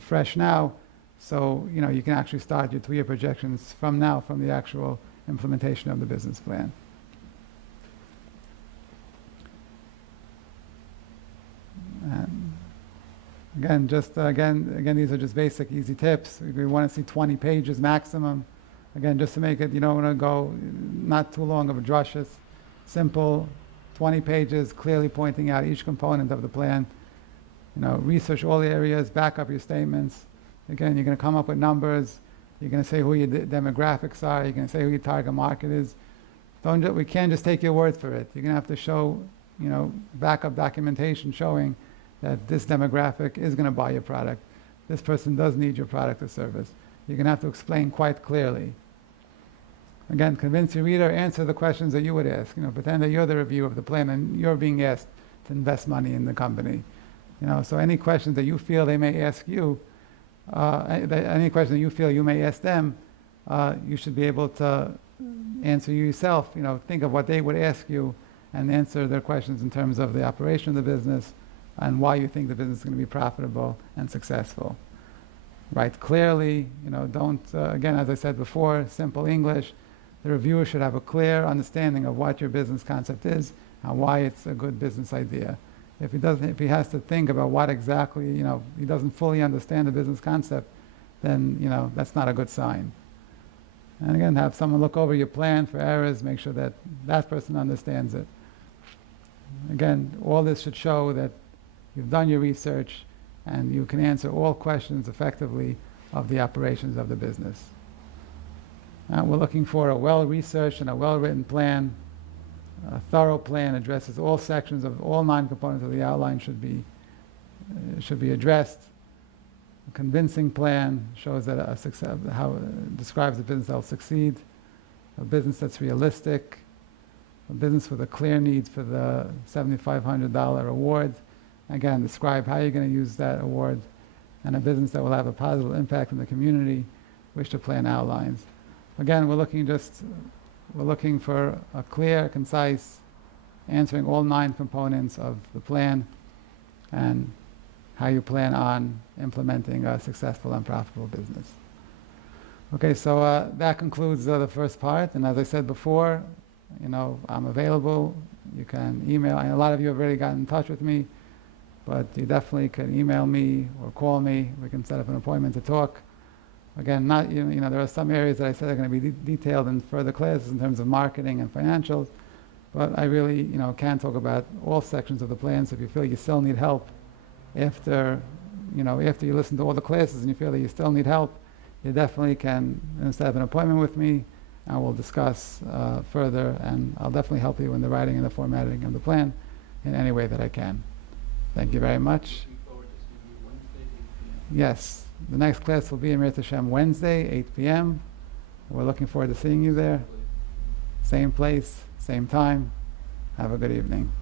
fresh now, so you can actually start your 2-year projections from now, from the actual implementation of the business plan. And again, these are just basic, easy tips. We want to see 20 pages maximum. Again, just to make it, you don't want to go not too long of a drushes, simple. 20 pages, clearly pointing out each component of the plan. Research all the areas, back up your statements. Again, you're going to come up with numbers. You're going to say who your demographics are. You're going to say who your target market is. We can't just take your word for it. You're going to have to show, backup documentation showing that this demographic is going to buy your product. This person does need your product or service. You're going to have to explain quite clearly. Again, convince your reader, answer the questions that you would ask. Pretend that you're the reviewer of the plan and you're being asked to invest money in the company. So any questions that you feel they may ask you, any question that you feel you may ask them, you should be able to answer yourself. Think of what they would ask you and answer their questions in terms of the operation of the business and why you think the business is going to be profitable and successful. Write clearly. Don't, again, as I said before, simple English. The reviewer should have a clear understanding of what your business concept is and why it's a good business idea. If he has to think about what exactly, he doesn't fully understand the business concept, then, that's not a good sign. And again, have someone look over your plan for errors, make sure that that person understands it. Again, all this should show that you've done your research and you can answer all questions effectively of the operations of the business. We're looking for a well-researched and a well-written plan. A thorough plan addresses all sections of all 9 components of the outline should be addressed. A convincing plan shows that describes a business that will succeed, a business that's realistic, a business with a clear need for the $7,500 award. Again, describe how you're going to use that award, and a business that will have a positive impact on the community, which the plan outlines. Again, we're looking for a clear, concise, answering all 9 components of the plan and how you plan on implementing a successful and profitable business. Okay, so that concludes the first part. And as I said before, I'm available. You can email. A lot of you have already gotten in touch with me, but you definitely can email me or call me. We can set up an appointment to talk. Again, there are some areas that I said are going to be detailed in further classes in terms of marketing and financials, but I really, can talk about all sections of the plan. So if you feel you still need help after you listen to all the classes and you feel that you still need help, you definitely can set up an appointment with me, and we'll discuss further, and I'll definitely help you in the writing and the formatting of the plan in any way that I can. Thank you very much. Looking forward to seeing you Wednesday, 8 p.m. Yes, the next class will be in Mir Hashem Wednesday, 8 p.m. We're looking forward to seeing you there. Same place, same time. Have a good evening.